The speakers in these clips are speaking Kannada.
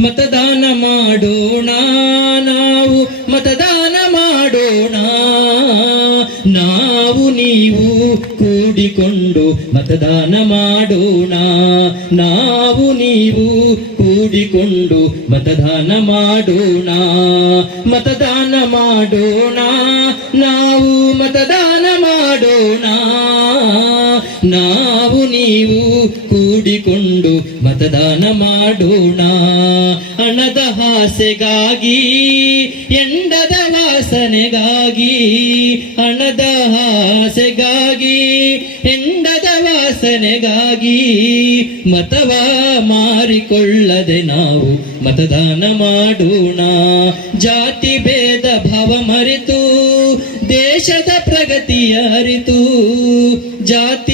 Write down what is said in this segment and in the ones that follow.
ಮತದಾನ ಮಾಡೋಣ, ನಾವು ಮತದಾನ ಮಾಡೋಣ. ನಾವು ನೀವು ಕೂಡಿಕೊಂಡು ಮತದಾನ ಮಾಡೋಣ. ನಾವು ನೀವು ಕೂಡಿಕೊಂಡು ಮತದಾನ ಮಾಡೋಣ. ಮತದಾನ ಮಾಡೋಣ, ನಾವು ಮತದಾನ ಮಾಡೋಣ. ನಾವು ನೀವು ಕೂಡಿಕೊಂಡು ಮತದಾನ ಮಾಡೋಣ. ಹಣದ ಆಸೆಗಾಗಿ, ಎಂಡದ ವಾಸನೆಗಾಗಿ, ಹಣದ ಆಸೆಗಾಗಿ, ಎಂಡದ ವಾಸನೆಗಾಗಿ ಮತವ ಮಾರಿಕೊಳ್ಳದೆ ನಾವು ಮತದಾನ ಮಾಡೋಣ. ಜಾತಿ ಭೇದ ಭಾವ ಮರೆತು, ದೇಶದ ಪ್ರಗತಿಯ ಅರಿತು, ಜಾತಿ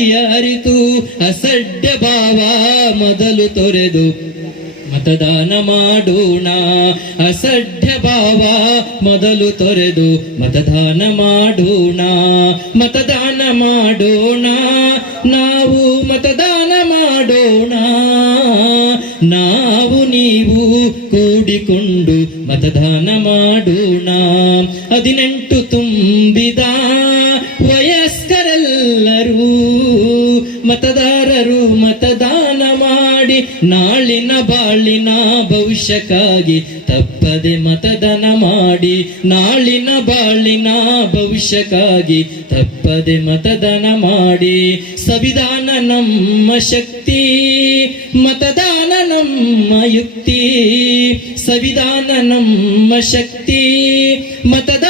ಪ್ರಗತಿಯ ಅರಿತು ಅಸಡ್ಡ ಭಾವ ಮೊದಲು ತೊರೆದು ಮತದಾನ ಮಾಡೋಣ. ಅಸಡ್ಡ ಭಾವ ಮೊದಲು ತೊರೆದು ಮತದಾನ ಮಾಡೋಣ. ಮತದಾನ ಮಾಡೋಣ. ನಾವು ಮತದಾನ ಮಾಡೋಣ. ನಾವು ನೀವು ಕೂಡಿಕೊಂಡು ಮತದಾನ ಮಾಡೋಣ. ಹದಿನೆಂಟು ತುಂಬಿದ ಮತದಾರರು ಮತದಾನ ಮಾಡಿ ನಾಳಿನ ಬಾಳಿನ ಭವಿಷ್ಯಕ್ಕಾಗಿ ತಪ್ಪದೆ ಮತದಾನ ಮಾಡಿ ನಾಳಿನ ಬಾಳಿನ ಭವಿಷ್ಯಕ್ಕಾಗಿ ತಪ್ಪದೆ ಮತದಾನ ಮಾಡಿ. ಸಂವಿಧಾನ ನಮ್ಮ ಶಕ್ತಿ, ಮತದಾನ ನಮ್ಮ ಯುಕ್ತಿ. ಸಂವಿಧಾನ ನಮ್ಮ ಶಕ್ತಿ, ಮತದಾನ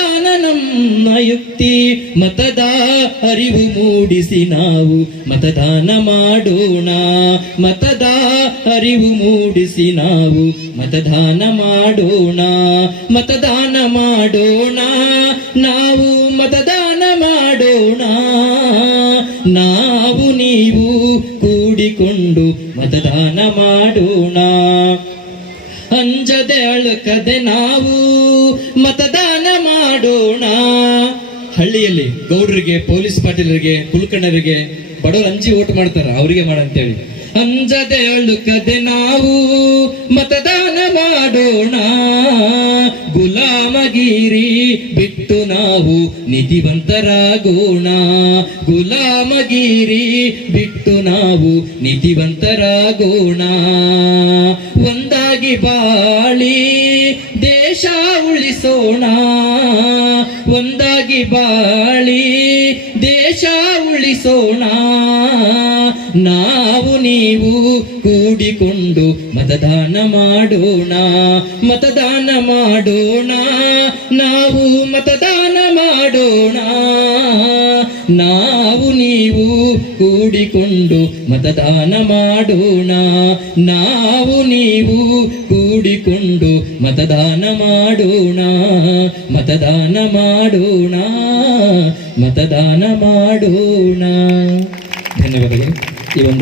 ನಮ್ಮ ಯುಕ್ತಿ, ಮತದ ಅರಿವು ಮೂಡಿಸಿ ನಾವು ಮತದಾನ ಮಾಡೋಣ. ಮತದ ಅರಿವು ಮೂಡಿಸಿ ನಾವು ಮತದಾನ ಮಾಡೋಣ. ಮತದಾನ ಮಾಡೋಣ. ನಾವು ಮತದಾನ ಮಾಡೋಣ. ನಾವು ನೀವು ಕೂಡಿಕೊಂಡು ಮತದಾನ ಮಾಡೋಣ. ಅಂಜದೆ ಅಳುಕದೆ ನಾವು ಮತದಾನ ಮಾಡೋಣ. ಹಳ್ಳಿಯಲ್ಲಿ ಗೌಡರಿಗೆ, ಪೊಲೀಸ್ ಪಾಟೀಲರಿಗೆ, ಕುಲಕರ್ಣರಿಗೆ ಬಡವರು ಅಂಜಿ ಓಟ್ ಮಾಡ್ತಾರ, ಅವರಿಗೆ ಮಾಡಂತೇಳಿ. ಅಂಜದೆ ಅಳುಕದೆ ನಾವು ಮತದಾನ ಮಾಡೋಣ. ಗುಲಾಮಗಿರಿ ಬಿಟ್ಟು ನಾವು ನಿಧಿವಂತರಾಗೋಣ. ಗುಲಾಮಗಿರಿ ಬಿಟ್ಟು ನಾವು ನಿಧಿವಂತರಾಗೋಣ. ಒಂದಾಗಿ ಬಾಳಿ ದೇಶ ಉಳಿಸೋಣ. ಒಂದಾಗಿ ಬಾಳಿ, ದೇಶ ಉಳಿಸೋಣ. ನಾವು ನೀವು ಕೂಡಿಕೊಂಡು ಮತದಾನ ಮಾಡೋಣ. ಮತದಾನ ಮಾಡೋಣ. ನಾವು ಮತದಾನ ಮಾಡೋಣ. ನಾವು ನೀವು ಕೂಡಿಕೊಂಡು ಮತದಾನ ಮಾಡೋಣ. ನಾವು ನೀವು ಕೂಡಿಕೊಂಡು ಮತದಾನ ಮಾಡೋಣ. ಮತದಾನ ಮಾಡೋಣ. ಮತದಾನ ಮಾಡೋಣ. ಧನ್ಯವಾದಗಳು. ಈ ಒಂದು